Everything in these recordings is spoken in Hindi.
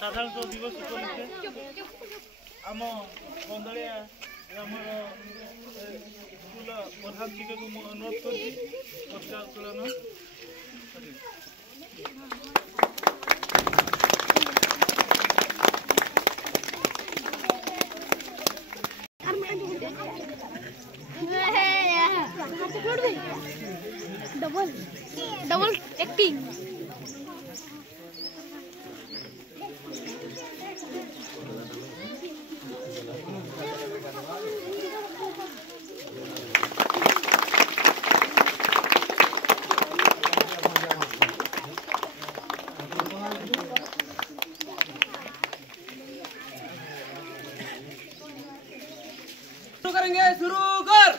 साधारणतः दिवस उपलक्षे आम बंदलिया ग्रामर स्कूल प्रधान शिक्षक को अनुरोध कर पताका उत्तोलन। डबल एक्टिंग शुरू करेंगे। शुरू कर।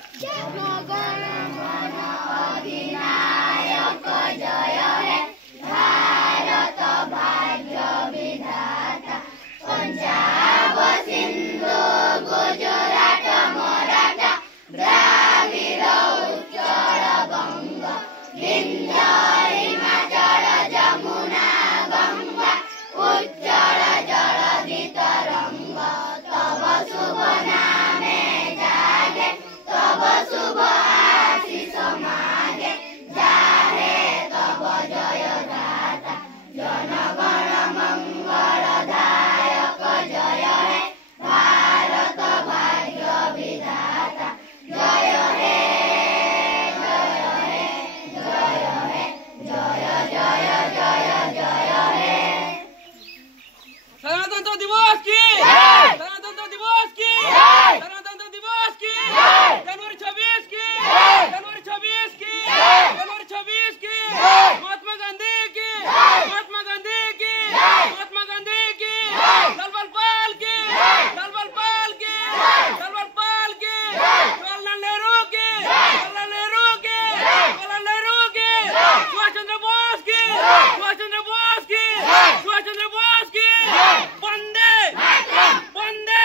अधिनायक जय है भारत भाग्य विधाता पंजाब सिंधु गुजरात मराठा द्राविड़ उत्कल बंग विंध्य हिमाचल जमुना गंगा उज्जल जलधि तरंग तब शुभ नामे जागे तब शुभ आशीष मागे जाहे तब जय गाथा जनगण मंगलदायक जय है भारत भाग्य विधाता जय हे जय हे जय हे जय जय जय जय हे। गणतंत्र दिवस की गणतंत्र दिवस की गणतंत्र दिवस की जनवरी 26 की जनवरी 26 की जनवरी 26 की महात्मा गांधी की महात्मा गांधी की महात्मा गांधी की लालबाल पाल की लालबाल पाल की लालबाल पाल की जवाहरलाल नेहरू की जवाहरलाल नेहरू की जवाहरलाल नेहरू की सुभाष चंद्र बोस की सुभाष चंद्र बोस की सुभाष चंद्र बोस की वंदे वंदे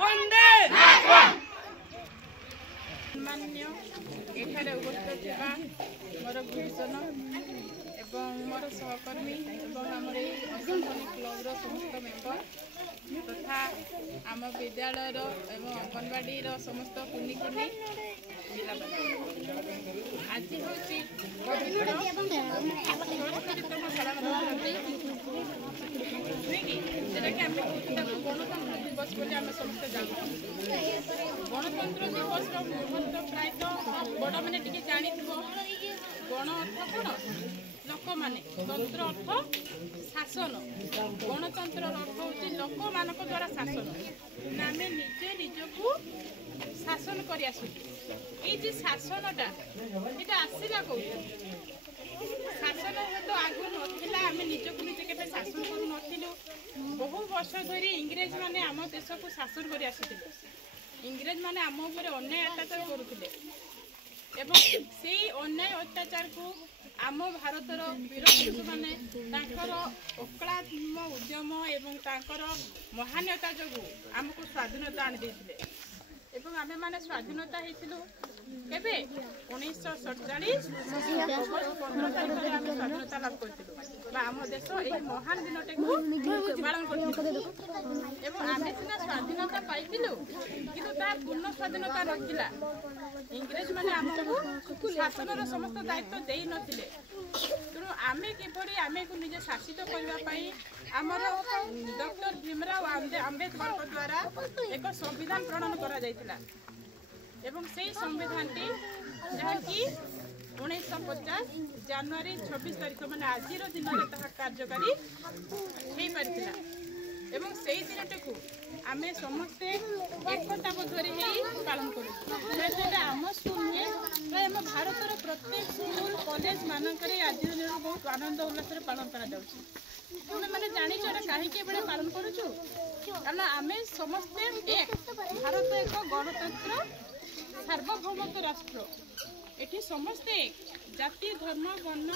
वंदे। सम्मान्य एठारे उपस्थित थिबा मोर गुरुजन एवं मोर सहकर्मी एवं आमर अंगनवाड़ी क्लब समस्त मेम्बर तथा आम विद्यालय एवं अंगनवाड़ी समस्त कुनी कुनी आज हूँ पवित्र गणतंत्र दिवस बोली आम समस्त जानू। गणतंत्र दिवस महत्व प्रायतः बड़ मैंने जानी गण अर्थ कौन लोक मैंने तंत्र अर्थ शासन गणतंत्र अर्थ हूँ लोक मान द्वारा शासन आम निजे निजक शासन कर शासनटा ये आसला कौन शासन तो आगु ना आम निजक निजे के शासन करूँ बहु वर्ष धरी इंग्रेज माने आम देश को शासन कर इंग्रेज माने आम उपर अन्याय अत्याचार करुले एवं से अन्याय अत्याचार को आम भारतर वीर पुरुष मैंने अकलात्म उद्यम एवं महानता जो आमको स्वाधीनता आनी एवं आमे माने स्वाधीनता होइतिलु केबे 1947 अगस्त 15 तारिख रे आमे स्वाधीनता लाभ करतिलु बा आम देश एही महान दिनटे को पालन करतिलु एवं आमे सिना स्वाधीनता पाइतिलु किंतु ता पूर्ण स्वाधीनता नथिला इंग्रेज माने आमको शासनर समस्त दायित्व देई नथिले तेणु आमे किभरी आमे को निजे शासित करबा पई आमर डॉक्टर भीमराव आंबेडकर द्वारा एक संविधान प्रणयन करा जायतिला एवं से संविधान टी जहाँकि 1950 जनवरी 26 तारिख मैंने आज दिन में कार्यकारी हो पारिथिला एवं से दिनटे को आम समस्ते एकताबद्ध पालन करूँ आम स्कूल प्राय आम भारतर प्रत्येक स्कूल कॉलेज मानक आज दिन बहुत आनंद उल्लास पालन करा मैंने जानिछ कहीं पालन करुचु कारण आम समस्ते एक भारत एक गणतंत्र सार्वभौमत्व राष्ट्र एठी समस्ते जाति धर्म वर्ण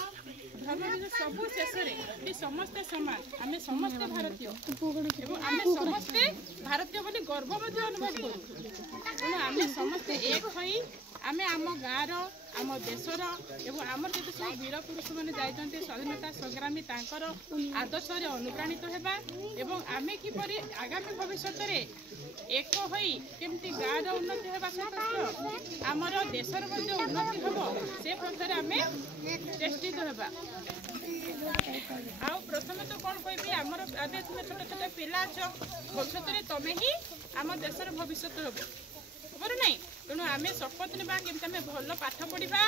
धर्म सबू शेष में समस्ते समान आम समस्ते भारतीय एवं आम समस्ते भारतीय बोली गर्व अनुभव करूँ तेणु आम समस्ते एक आमे आम गाँव आम देशर एवं आमर जो सब वीर पुरुष मैंने जाइछन्ते स्वाधीनता संग्रामी तांकर आदर्श अनुप्राणित होगा एवं आमे किपरि आगामी भविष्य में एक होई केमती गाँव उन्नति होगा सहित आमर देशर उन्नति हम से पथर आमे चेष्टित होगा। आउ प्रथम तो कौन कहबी आमर आदे तुम छोट छोट पिला अछ भविष्य में तमे ही आम देशर भविष्य हम खबर नहीं तेणु आम शपथ ना केमती आम भल पाठ पढ़ा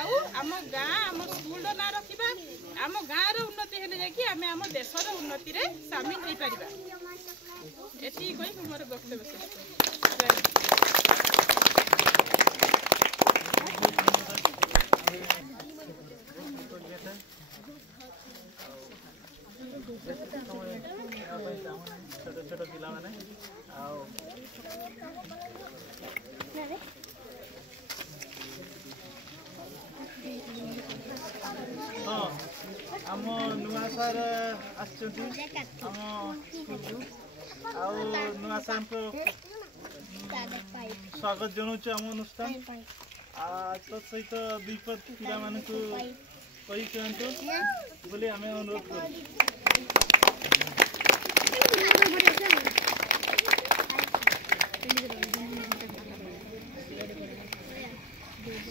आउ आम गाँ आम स्कूल ना रखा आम गाँव उन्नति हेले जाकि आम आम देशर उन्नति रे सामिल हो पार एति कही मोर वक्तव्य शेष छोट छोट पिला माने हाँ आम नुआ सार आम नुआ सार को स्वागत जनाऊँ आम अनुष्ठान सहित विपद पिला मान कही कहतु बोली आम अनुरोध कर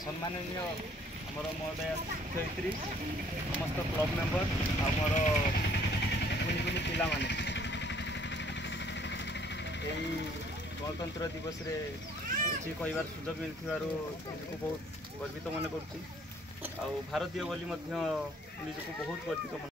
सम्माननीय आमर महोदय शिक्षयित्री समस्त क्लब मेंबर आमर कुनि कुनि पिला माने यही गणतंत्र दिवस रे किसी कहबार सुजोग मिलथिबारु निजको बहुत गर्वित मन करुछि आ भारतीय बोली मध्य निजको बहुत गर्वित